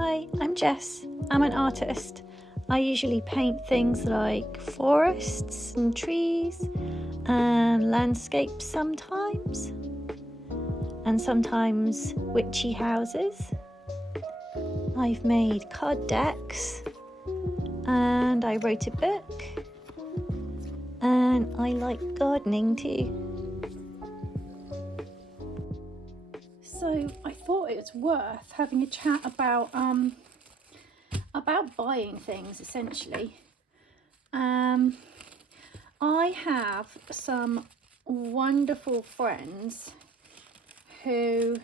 Hi, I'm Jess. I'm an artist. I usually paint things like forests and trees and landscapes sometimes, and sometimes witchy houses. I've made card decks and I wrote a book, and I like gardening too. So I thought it was worth having a chat about buying things essentially. I have some wonderful friends who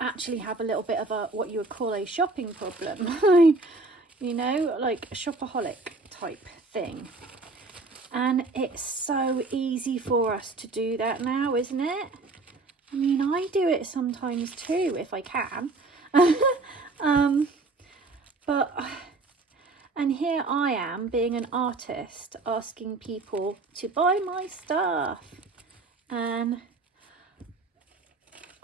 actually have a little bit of a what you would call a shopping problem, you know, like a shopaholic type thing. And it's so easy for us to do that now, isn't it? I mean, I do it sometimes too, if I can. And here I am being an artist, asking people to buy my stuff. And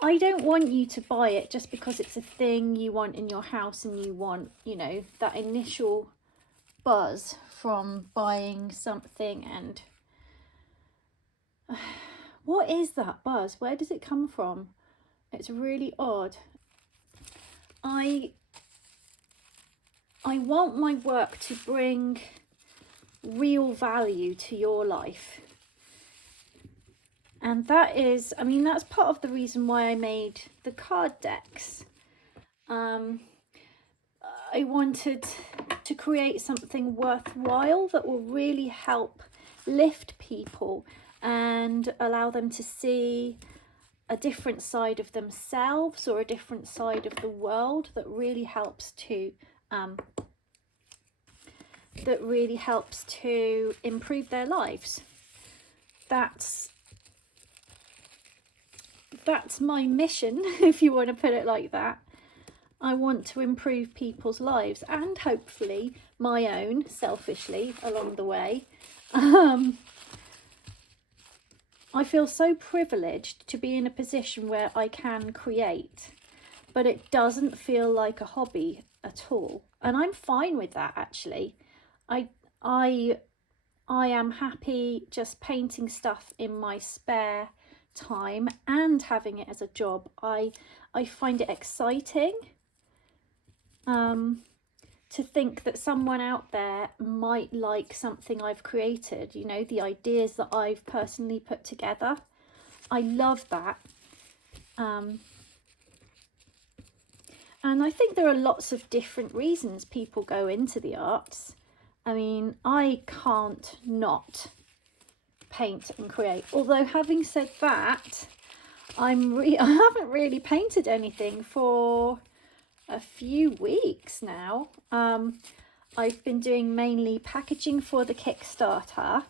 I don't want you to buy it just because it's a thing you want in your house and you want, you know, that initial buzz from buying something. And what is that buzz? Where does it come from? It's really odd. I want my work to bring real value to your life. And that is, I mean, that's part of the reason why I made the card decks. I wanted to create something worthwhile that will really help lift people and allow them to see a different side of themselves or a different side of the world that really helps to improve their lives. That's my mission, if you want to put it like that. I want to improve people's lives and hopefully my own, selfishly, along the way. I feel so privileged to be in a position where I can create, but it doesn't feel like a hobby at all. And I'm fine with that, actually. I am happy just painting stuff in my spare time and having it as a job. I find it exciting to think that someone out there might like something I've created, you know, the ideas that I've personally put together. I love that. And I think there are lots of different reasons people go into the arts. I mean, I can't not paint and create. Although having said that, I haven't really painted anything for a few weeks now. I've been doing mainly packaging for the Kickstarter.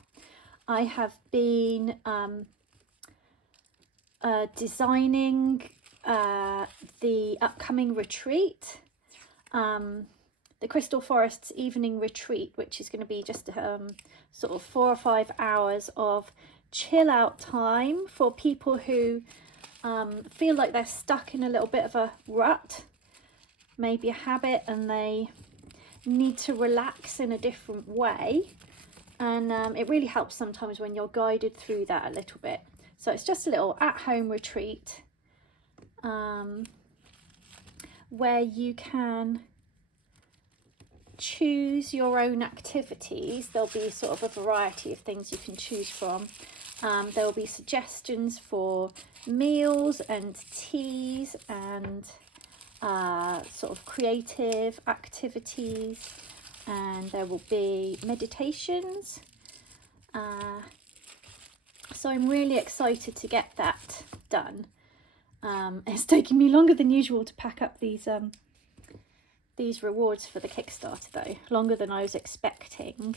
I have been designing the upcoming retreat, the Crystal Forests evening retreat, which is going to be just sort of 4 or 5 hours of chill out time for people who feel like they're stuck in a little bit of a rut, maybe a habit, and they need to relax in a different way. And it really helps sometimes when you're guided through that a little bit. So it's just a little at-home retreat where you can choose your own activities. There'll be sort of a variety of things you can choose from. There will be suggestions for meals and teas and sort of creative activities, and there will be meditations. So I'm really excited to get that done. It's taking me longer than usual to pack up these rewards for the Kickstarter, though, longer than I was expecting,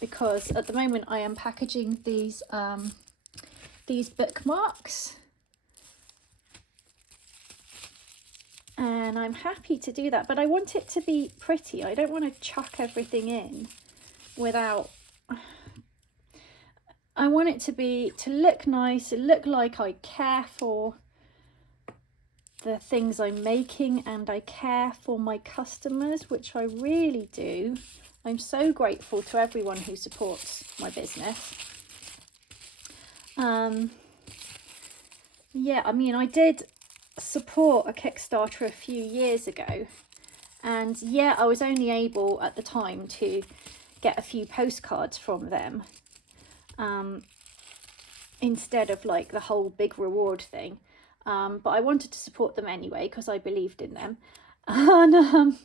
because at the moment I am packaging these bookmarks, and I'm happy to do that, but I want it to be pretty. I don't want to chuck everything in without. I want it to look nice, look like I care for the things I'm making, and I care for my customers, which I really do. I'm so grateful to everyone who supports my business. Yeah, I mean, I did support a Kickstarter a few years ago, and yeah, I was only able at the time to get a few postcards from them, instead of like the whole big reward thing. But I wanted to support them anyway because I believed in them. And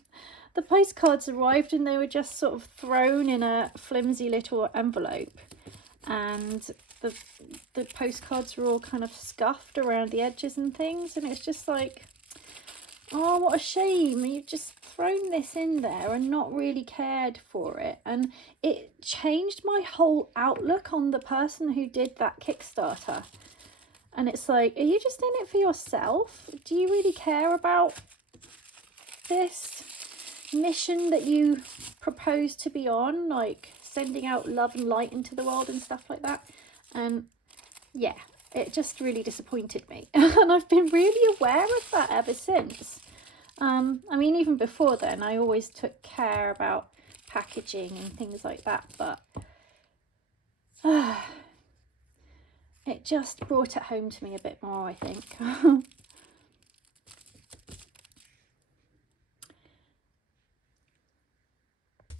the postcards arrived and they were just sort of thrown in a flimsy little envelope, and the postcards were all kind of scuffed around the edges and things, and it's just like, oh, what a shame, you've just thrown this in there and not really cared for it. And it changed my whole outlook on the person who did that Kickstarter. And it's like, are you just in it for yourself? Do you really care about this mission that you propose to be on, like sending out love and light into the world and stuff like that? And yeah, it just really disappointed me. And I've been really aware of that ever since. I mean, even before then, I always took care about packaging and things like that, but it just brought it home to me a bit more, I think.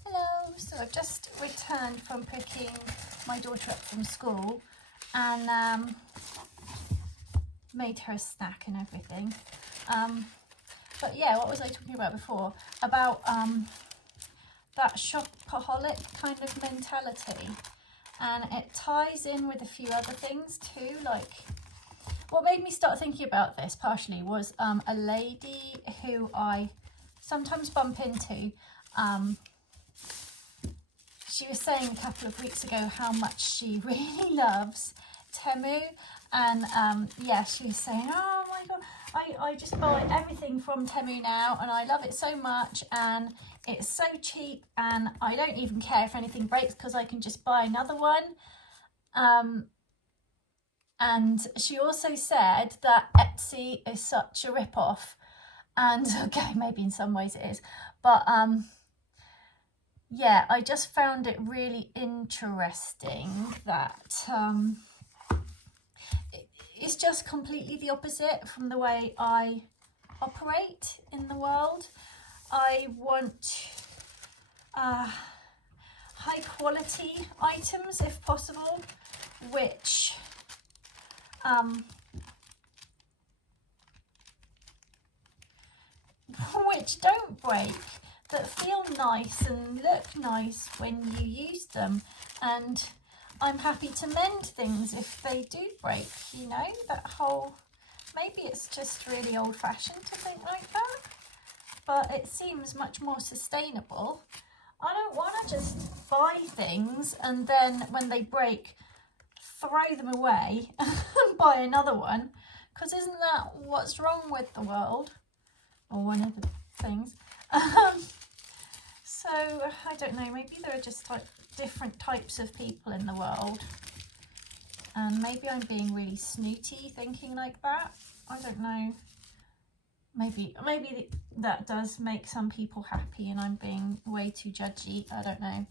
Hello, so I've just returned from picking my daughter up from school, and made her a snack and everything. But yeah, what was I talking about before? About that shopaholic kind of mentality. And it ties in with a few other things too. Like, what made me start thinking about this partially was a lady who I sometimes bump into. She was saying a couple of weeks ago how much she really loves Temu, and yeah, she was saying, oh my god, I just buy everything from Temu now and I love it so much, and it's so cheap, and I don't even care if anything breaks because I can just buy another one. And she also said that Etsy is such a rip-off, and okay, maybe in some ways it is, but yeah, I just found it really interesting that it's just completely the opposite from the way I operate in the world. I want high quality items if possible, which don't break, that feel nice and look nice when you use them. And I'm happy to mend things if they do break, you know, that whole, maybe it's just really old-fashioned to think like that, but it seems much more sustainable. I don't want to just buy things and then when they break, throw them away and buy another one, because isn't that what's wrong with the world, or one of the things? So I don't know, maybe there are just like different types of people in the world, and maybe I'm being really snooty thinking like that. I don't know, maybe that does make some people happy and I'm being way too judgy, I don't know.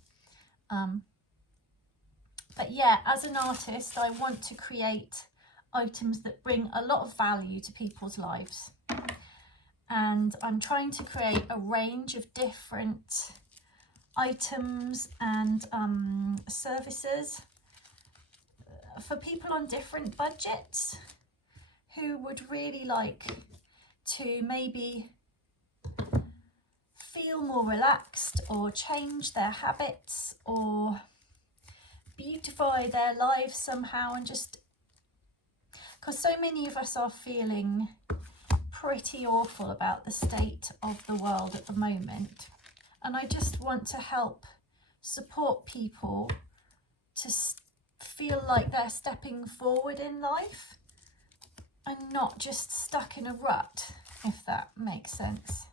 But yeah, as an artist, I want to create items that bring a lot of value to people's lives, and I'm trying to create a range of different items and services for people on different budgets who would really like to maybe feel more relaxed or change their habits or beautify their lives somehow, and just because so many of us are feeling pretty awful about the state of the world at the moment, and I just want to help support people to feel like they're stepping forward in life and not just stuck in a rut, if that makes sense,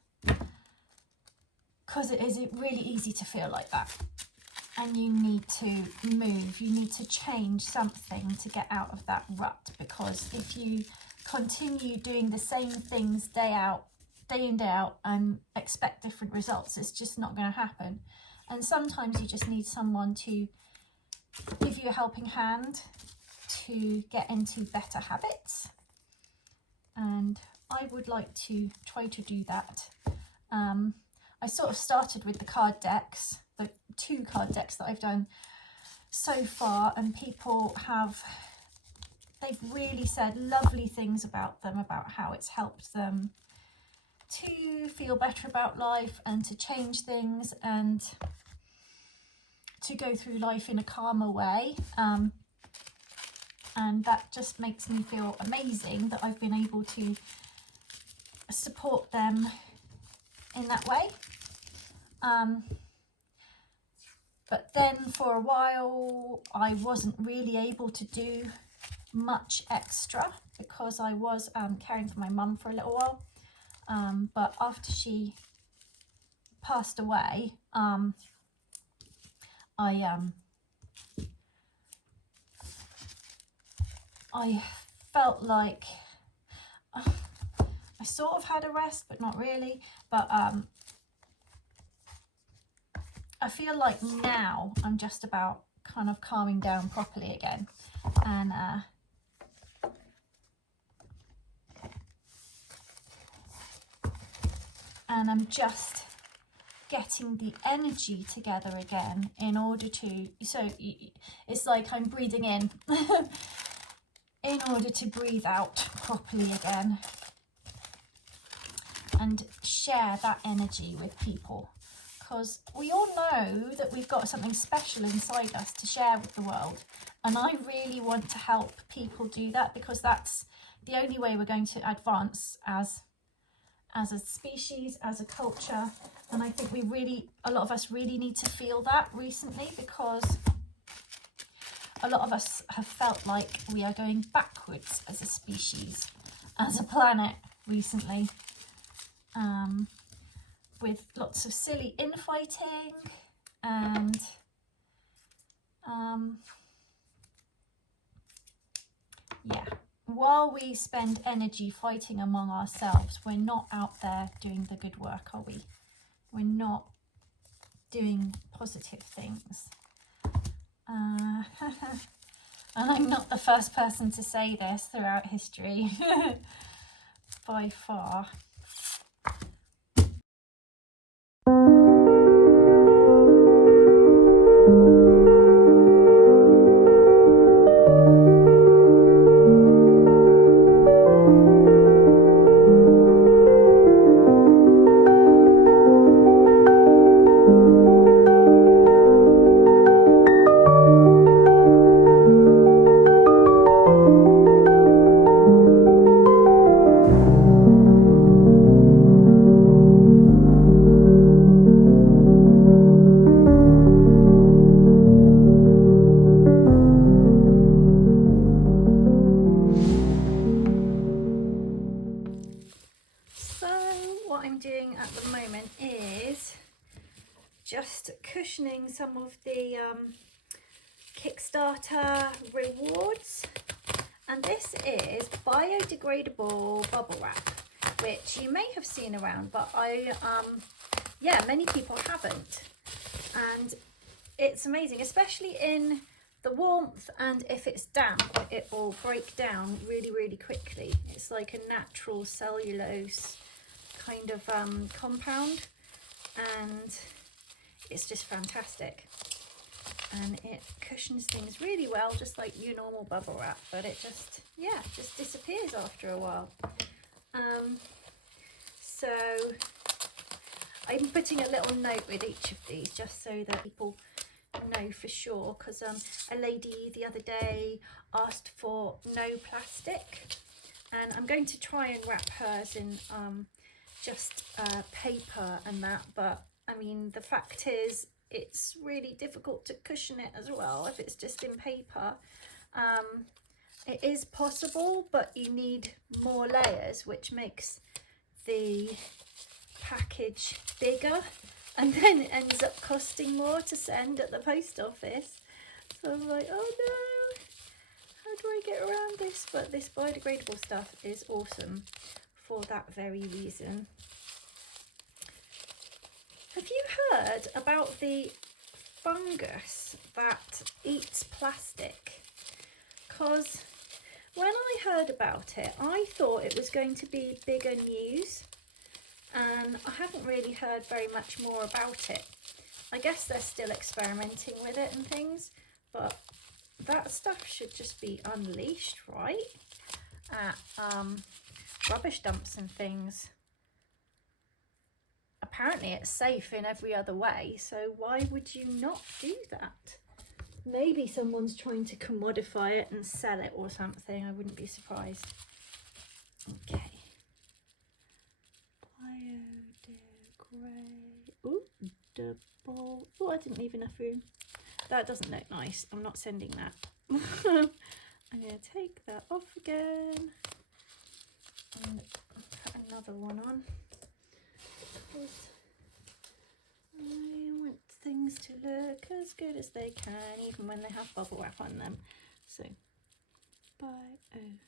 because it is really easy to feel like that. And you need to move, you need to change something to get out of that rut, because if you continue doing the same things day in, day out, and expect different results. It's just not going to happen. And sometimes you just need someone to give you a helping hand to get into better habits. And I would like to try to do that. I sort of started with the card decks, the 2 card decks that I've done so far, and people they've really said lovely things about them, about how it's helped them to feel better about life and to change things and to go through life in a calmer way. And that just makes me feel amazing that I've been able to support them in that way. But then for a while I wasn't really able to do much extra because I was caring for my mum for a little while. But after she passed away, I felt like I sort of had a rest, but not really. But I feel like now I'm just about kind of calming down properly again, and I'm just getting the energy together again in order to, so it's like I'm breathing in in order to breathe out properly again and share that energy with people, because we all know that we've got something special inside us to share with the world, and I really want to help people do that, because that's the only way we're going to advance as a species, as a culture. And I think a lot of us really need to feel that recently, because a lot of us have felt like we are going backwards as a species, as a planet recently, with lots of silly infighting and yeah. While we spend energy fighting among ourselves, we're not out there doing the good work, are we? We're not doing positive things. And I'm not the first person to say this throughout history, by far. Just cushioning some of the Kickstarter rewards, and this is biodegradable bubble wrap, which you may have seen around, but many people haven't, and it's amazing, especially in the warmth, and if it's damp it will break down really quickly. It's like a natural cellulose kind of compound, and it's just fantastic, and it cushions things really well, just like your normal bubble wrap, but it just disappears after a while. So I'm putting a little note with each of these just so that people know for sure, because a lady the other day asked for no plastic, and I'm going to try and wrap hers in just paper and that, but I mean, the fact is it's really difficult to cushion it as well if it's just in paper. It is possible, but you need more layers, which makes the package bigger and then ends up costing more to send at the post office. So I'm like, oh no, how how do I get around this? But this biodegradable stuff is awesome for that very reason. Have you heard about the fungus that eats plastic? Because when I heard about it, I thought it was going to be bigger news, and I haven't really heard very much more about it. I guess they're still experimenting with it and things, but that stuff should just be unleashed, right? At rubbish dumps and things. Apparently it's safe in every other way, so why would you not do that? Maybe someone's trying to commodify it and sell it or something. I wouldn't be surprised. Okay. Biodegradable. Oh, I didn't leave enough room. That doesn't look nice. I'm not sending that. I'm going to take that off again and put another one on. Because I want things to look as good as they can, even when they have bubble wrap on them. So, biodegradable.